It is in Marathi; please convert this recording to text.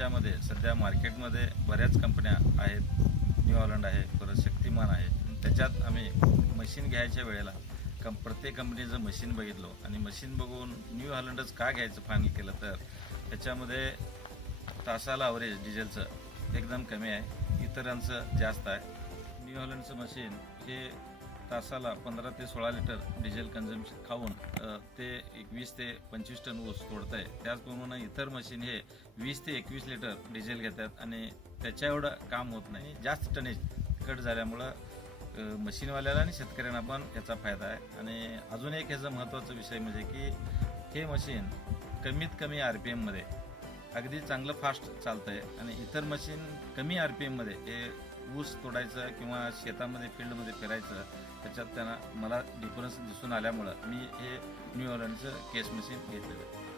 त्याच्यामध्ये सध्या मार्केटमध्ये बऱ्याच कंपन्या आहेत. न्यू हॉलंड आहे, परत शक्तिमान आहे. त्याच्यात आम्ही मशीन घ्यायच्या वेळेला प्रत्येक कंपनीचं मशीन बघितलो आणि मशीन बघून न्यू हॉलंडच का घ्यायचं फायनल केलं तर त्याच्यामध्ये तासाला अवरेज डिझेलचं एकदम कमी आहे, इतरांचं जास्त आहे. न्यू हॉलंडचं मशीन हे तासाला 15 ते 16 लिटर डिझेल कन्झम्पशन खाऊन ते 21 ते 25 टन ऊस तोडत आहे. त्याचप्रमाणे इतर मशीन हे 20 ते 21 लिटर डिझेल घेतात आणि त्याच्या एवढं काम होत नाही. जास्त टनेज कट झाल्यामुळं मशीनवाल्याला आणि शेतकऱ्यांना पण याचा फायदा आहे. आणि अजून एक ह्याचा महत्त्वाचा विषय म्हणजे की हे मशीन कमीत कमी RPM मध्ये अगदी चांगलं फास्ट चालतं आहे आणि इतर मशीन कमी RPM मध्ये हे ऊस तोडायचं किंवा शेतामध्ये फील्डमध्ये फिरायचं त्याच्यात त्यांना मला डिफरन्स दिसून आल्यामुळं मी हे न्यू हॉलंडचं केस मशीन घेतलेलं आहे.